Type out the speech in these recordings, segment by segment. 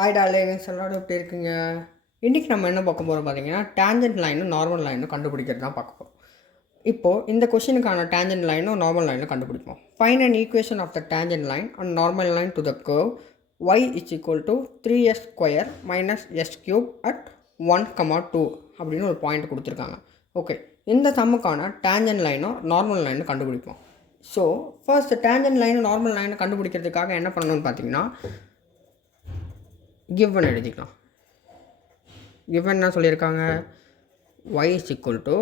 Hi darlings எல்லாரும் எப்படி இருக்கீங்க? இன்றைக்கி நம்ம என்ன பார்க்க போகிறோம் பார்த்தீங்கன்னா, டேஞ்சன்ட் லைனும் நார்மல் லைனும் கண்டுபிடிக்கிறது தான் பார்க்க போகிறோம். இப்போது இந்த கொஷினுக்கான டேஞ்சன்ட் லைனும் நார்மல் லைனும் கண்டுபிடிப்போம். Find an equation of the tangent line and normal line to the curve y is equal to 3s square minus s cube at 1, 2 அப்படின்னு ஒரு பாயிண்ட் கொடுத்துருக்காங்க. ஓகே, இந்த சம்முக்கான டேஞ்சன்ட் லைனும் நார்மல் லைனும் கண்டுபிடிப்போம். ஸோ ஃபர்ஸ்ட் டேஞ்சன்ட் லைனும் நார்மல் லைனை கண்டுபிடிக்கிறதுக்காக என்ன பண்ணணும்னு பார்த்தீங்கன்னா, given எழுதிக்கலாம். given என்ன சொல்லியிருக்காங்க, y is equal to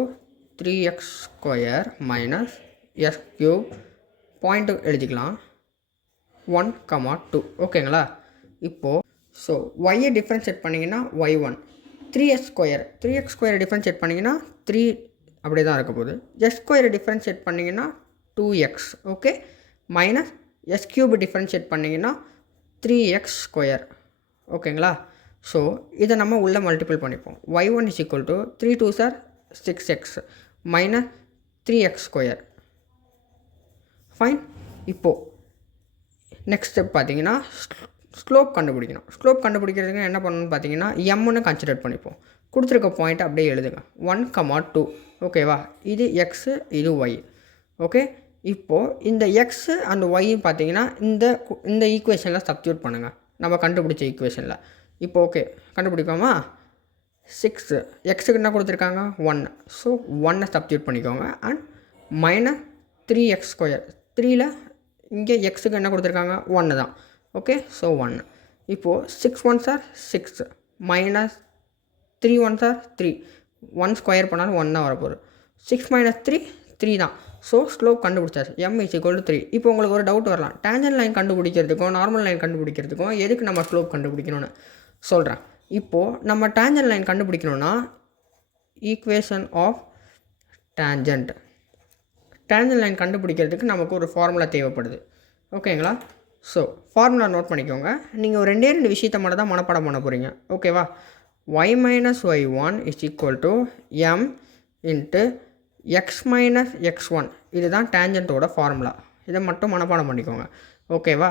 3x square minus s cube point எழுதிக்கலாம் 1, 2 ஓகேங்களா. இப்போது ஸோ ஒய்யை டிஃப்ரென்ஷியேட் பண்ணிங்கன்னா y1, 3x ஸ்கொயர் டிஃப்ரென்ஷியேட் பண்ணிங்கன்னா 3 அப்படியே தான் இருக்க போகுது. s ஸ்கொயர் டிஃப்ரென்ஷியேட் பண்ணிங்கன்னா 2x okay, minus s cube differentiate பண்ணிங்கன்னா 3x ஸ்கொயர் ஓகேங்களா. ஸோ இதை நம்ம உள்ளே மல்டிபிள் பண்ணிப்போம். y1 is equal to 3 2s are 6x minus 3x square fine. இப்போது நெக்ஸ்ட் ஸ்டெப் பார்த்தீங்கன்னா ஸ்லோப் கண்டுபிடிக்கணும். ஸ்லோப் கண்டுபிடிக்கிறதுக்கு என்ன பண்ணணும்னு பார்த்தீங்கன்னா எம்னு கன்சிடர் பண்ணிப்போம். கொடுத்துருக்க பாயிண்ட் அப்படியே எழுதுங்க 1, 2 ஓகேவா. இது எக்ஸு இது ஒய் ஓகே. இப்போது இந்த எக்ஸு அண்ட் ஒய் பார்த்தீங்கன்னா இந்த ஈக்குவேஷனில் சப்ஸ்டியூட் பண்ணுங்கள், நம்ம கண்டுபிடிச்ச ஈக்குவேஷனில். இப்போ ஓகே கண்டுபிடிக்கோமா. 6 எக்ஸுக்கு என்ன கொடுத்துருக்காங்க 1, ஸோ 1 சப்ஸ்டியூட் பண்ணிக்கோங்க அண்ட் மைனஸ் 3x ஸ்கொயர் 3ல் இங்கே எக்ஸுக்கு என்ன கொடுத்துருக்காங்க 1 தான் ஓகே. ஸோ 1 இப்போது 6 1s are 6 minus 3 1s are 3 1 square பண்ணாலும் 1 தான் வரப்போகுது. 6 மைனஸ் 3 தான். ஸோ ஸ்லோப் கண்டுபிடிச்சாச்சு m is equal to 3. இப்போ உங்களுக்கு ஒரு டவுட் வரலாம், டேஞ்சன்ட் லைன் கண்டுபிடிக்கிறதுக்கும் நார்மல் லைன் கண்டுபிடிக்கிறதுக்கும் எதுக்கு நம்ம ஸ்லோப் கண்டுபிடிக்கணும்னு சொல்கிறேன். இப்போது நம்ம டேஞ்சன்ட் லைன் கண்டுபிடிக்கணும்னா ஈக்குவேஷன் ஆஃப் டேஞ்சன்ட் லைன் கண்டுபிடிக்கிறதுக்கு நமக்கு ஒரு ஃபார்முலா தேவைப்படுது ஓகேங்களா. ஸோ ஃபார்முலா நோட் பண்ணிக்கோங்க. நீங்கள் ஒரு ரெண்டே விஷயத்தை மட்டும் தான் மனப்பாடம் பண்ண போகிறீங்க ஓகேவா. y minus y1 is equal to m into x minus x1 இதுதான் டேஞ்சன்ட்டோட ஃபார்முலா. இதை மட்டும் மனப்பாடம் பண்ணிக்கோங்க ஓகேவா.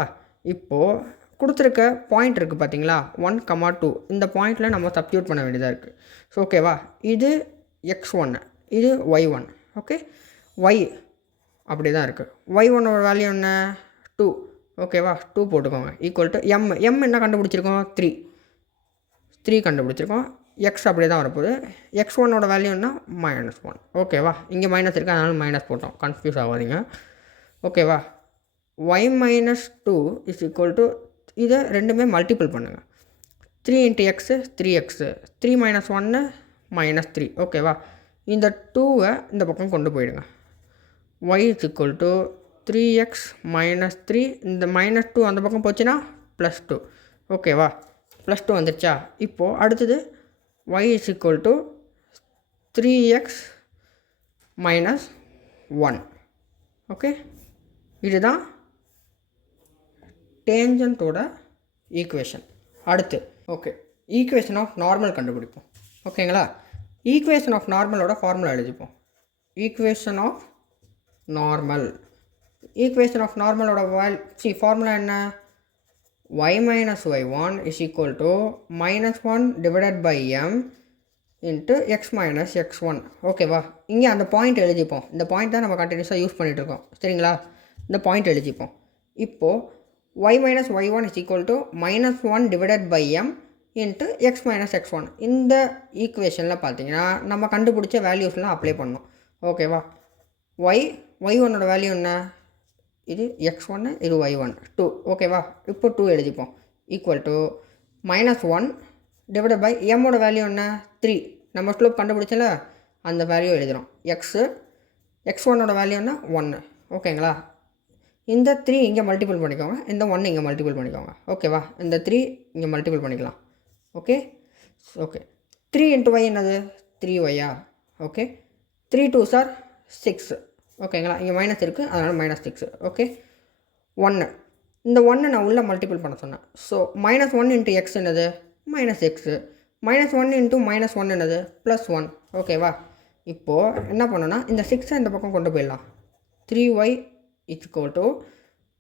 இப்போது கொடுத்துருக்க பாயிண்ட் இருக்குது பார்த்தீங்களா 1, 2 இந்த பாயிண்டில் நம்ம சப்ஸ்டியூட் பண்ண வேண்டியதாக இருக்குது. ஸோ ஓகேவா, இது x1 இது y1 ஓகே. y அப்படி தான் இருக்குது. y1ஓட வேல்யூ என்ன 2 ஓகேவா. 2 போட்டுக்கோங்க ஈக்குவல் டு m என்ன கண்டுபிடிச்சிருக்கோம் 3 கண்டுபிடிச்சிருக்கோம். எக்ஸ் அப்படியே தான் வரப்போகுது. x1ஓட வேல்யூ என்ன -1 ஓகேவா. இங்கே மைனஸ் இருக்குது அதனால மைனஸ் போட்டோம், கன்ஃபியூஸ் ஆகாதீங்க ஓகேவா. y minus 2 is equal to இதை ரெண்டுமே மல்டிபிள் பண்ணுங்கள். 3 இன்ட்டு எக்ஸு 3x 3 மைனஸ் 1 -3 ஓகேவா. இந்த 2வை இந்த பக்கம் கொண்டு போயிடுங்க. y is equal to 3x minus 3 இந்த -2 அந்த பக்கம் போச்சுன்னா +2 ஓகேவா. +2 வந்துருச்சா. இப்போது அடுத்தது y is equal to 3x minus 1 okay. இதுதான் டேஞ்சன்ட்டோட ஈக்குவேஷன். அடுத்து ஓகே ஈக்குவேஷன் ஆஃப் நார்மல் கண்டுபிடிப்போம் ஓகேங்களா. ஈக்குவேஷன் ஆஃப் நார்மலோட ஃபார்முலா எழுதிப்போம். ஈக்குவேஷன் ஆஃப் நார்மலோட ஃபார்முலா என்ன, y minus y1 is equal to -1 divided by m into x minus x1 ஓகேவா. இங்கே அந்த பாயிண்ட் எழுதிப்போம். இந்த பாயிண்ட் தான் நம்ம கண்டினியூஸாக யூஸ் பண்ணிகிட்ருக்கோம் சரிங்களா. இந்த பாயிண்ட் எழுதிப்போம். இப்போது y minus y1 is equal to -1 divided by m into x minus x1 இந்த ஈக்குவேஷனில் பார்த்தீங்கன்னா நம்ம கண்டுபிடிச்ச வேல்யூஸ்லாம் அப்ளை பண்ணோம் ஓகேவா. y1ஓட வேல்யூ என்ன, இது x1 இது y1 2 ஓகேவா. இப்போ 2 எழுதிப்போம் ஈக்குவல் டு -1 டிவைடட் பை எம்மோட வேல்யூ என்ன 3 நம்ம ஸ்லோப் கண்டுபிடிச்சல அந்த வேல்யூ எழுதுகிறோம். x1ஓட வேல்யூ என்ன 1 ஓகேங்களா. இந்த 3 இங்கே மல்டிபிள் பண்ணிக்கோங்க, இந்த 1 இங்கே மல்டிபிள் பண்ணிக்கோங்க ஓகேவா. இந்த 3 இங்கே மல்டிபிள் பண்ணிக்கலாம் ஓகே. 3 இன்ட்டு y என்னது 3y ஓகே. 3 2s are 6 ஓகேங்களா. இங்கே மைனஸ் இருக்குது அதனால் -6 ஓகே. 1 இந்த 1 நான் உள்ளே மல்டிபிள் பண்ண சொன்னேன். ஸோ -1 இன்ட்டு எக்ஸ் என்னது -x -1 இன்ட்டு -1 என்னது +1 ஓகேவா. இப்போது என்ன பண்ணோன்னா இந்த 6 இந்த பக்கம் கொண்டு போயிடலாம். 3y is equal to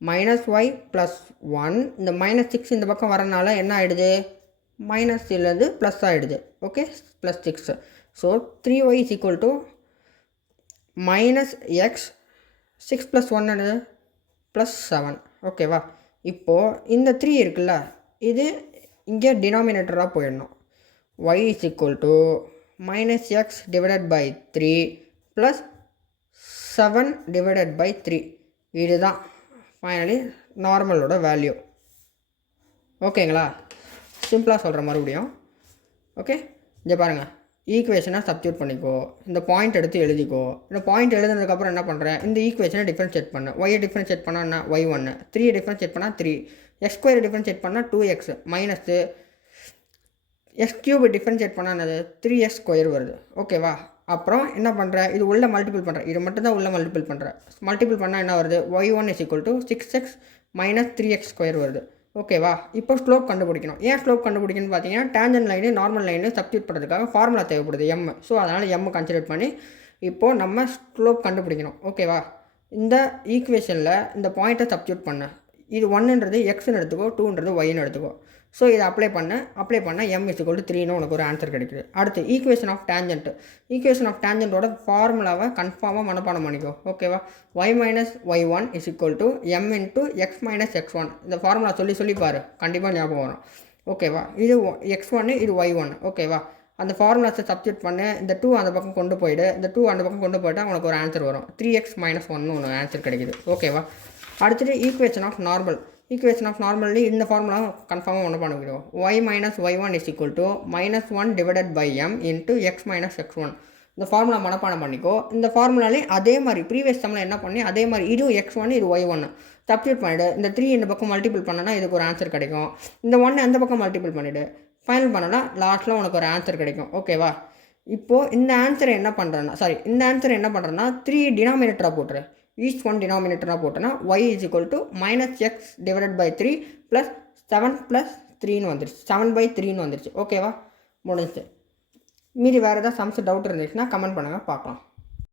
-y + 1 இந்த -6 இந்த பக்கம் வரனால என்ன ஆகிடுது மைனஸ்லேருந்து ப்ளஸ் ஆகிடுது. Okay, plus 6. So 3y is equal to minus X 6 + 1 +7. ஓகேவா? இப்போது இந்த 3 இருக்குல்ல, இது இங்கே டினாமினேட்டராக போயிடணும். y is equal to minus x divided by 3 plus 7 divided by 3. இதுதான் ஃபைனலி நார்மலோட வேல்யூ. ஓகேங்களா? சிம்பிளாக சொல்கிற மறுபடியும். ஓகே, இங்கே பாருங்கள், ஈக்குவேஷனை சப்ஸ்டியூட் பண்ணிக்கோ, இந்த பாயிண்ட் எடுத்து எழுதிக்கோ. இந்த பாயிண்ட் எழுதுனதுக்கப்புறம் என்ன பண்ணுறேன், இந்த ஈக்குவேஷனை டிஃபரன்ஷியேட் பண்ணு. ஒய்யை டிஃபரன்ஷியேட் பண்ணால் என்ன, y1. 3 டிஃபரன்ஷியேட் பண்ணால் 3. x² டிஃபரன்ஷியேட் பண்ணால் 2x மைனஸு x³ டிஃபரன்ஷியேட் பண்ணால் என்னது, 3x² வருது. ஓகேவா? அப்புறம் என்ன பண்ணுறேன், இது உள்ளே மல்டிபிள் பண்ணுறேன், இது மட்டும் தான் உள்ளே மல்டிபிள் பண்ணுறேன். மல்டிபிள் பண்ணால் என்ன வருது, y1 is equal to 6x minus 3x² வருது. ஓகேவா? இப்போ ஸ்லோப் கண்டுபிடிக்கணும். ஏன் ஸ்லோப் கண்டுபிடிக்கணும்னு பார்த்தீங்கன்னா, tangent line normal line substitute பண்ணுறதுக்காக ஃபார்முலா தேவைப்படுது m. ஸோ அதனால் m கன்சிடர் பண்ணி இப்போது நம்ம ஸ்லோப் கண்டுபிடிக்கணும். ஓகேவா? இந்த ஈக்குவேஷனில் இந்த பாயிண்ட்டை சப்ஸ்டியூட் பண்ண, இது 1ன்றது எக்ஸ்ன்னு எடுத்துக்கோ, 2ன்றது ஒய்ன்னு எடுத்துக்கோ. ஸோ இதை அப்ளை பண்ணால் m இஸ் ஈக்குவல் டு 3ன்னு உனக்கு ஒரு ஆன்சர் கிடைக்குது. அடுத்து equation of tangent. Equation of டேஞ்சன்ட்டோட ஃபார்முலாவை கன்ஃபார்மாக மனப்பாடம் பண்ணிக்கோ. ஓகேவா? y minus y1 is equal to m into x minus x1. இந்த ஃபார்முலா சொல்லி பாரு, கண்டிப்பாக ஞாபகம் வரும். ஓகேவா? இது x1, இது y1. ஓகேவா? அந்த ஃபார்முலாஸை சப்ஸ்டியூட் பண்ணு, இந்த 2 அந்த பக்கம் கொண்டு போயிடு, இந்த 2 அந்த பக்கம் கொண்டு போயிட்டால் உனக்கு ஒரு ஆன்சர் வரும். 3x மைனஸ் 1 உனக்கு ஆன்சர் கிடைக்குது. ஓகேவா? அடுத்தது equation of normal. Equation of நார்மலி இந்த ஃபார்முலா கன்ஃபார்மாக ஒன்று பண்ணிக்கிறோம். y minus y1 is equal to -1 divided by m into x minus x1. இந்த ஃபார்முலா மனப்பாடம் பண்ணிக்கோ. இந்த ஃபார்முலாலே அதே மாதிரி ப்ரீவியஸ் சம்மில் என்ன பண்ணி அதே மாதிரி இதுவும் x1 இது y1 சப்ஸ்டியூட் பண்ணிவிடு. இந்த 3 இந்த பக்கம் மல்டிபிள் பண்ணனா இதுக்கு ஒரு ஆன்சர் கிடைக்கும். இந்த 1 அந்த பக்கம் மல்டிபிள் பண்ணிவிடு. ஃபைனல் பண்ணனா லாஸ்ட்டில் உனக்கு ஒரு ஆன்சர் கிடைக்கும். ஓகேவா? இப்போது இந்த ஆன்சரை என்ன பண்ணுறேன்னா 3 டினாமினேட்டராக போட்டுரு. ஈச் ஒன் டினாமினேட்டராக போட்டோன்னா y is equal to minus x divided by 3 plus 7 + 3ன்னு வந்துருச்சு. 7/3ன்னு வந்துருச்சு. ஓகேவா? முடிஞ்சிச்சு. மீதி வேறு ஏதாவது சம்ஸ் டவுட் இருந்துச்சுன்னா கமெண்ட் பண்ணுங்கள், பார்க்கலாம்.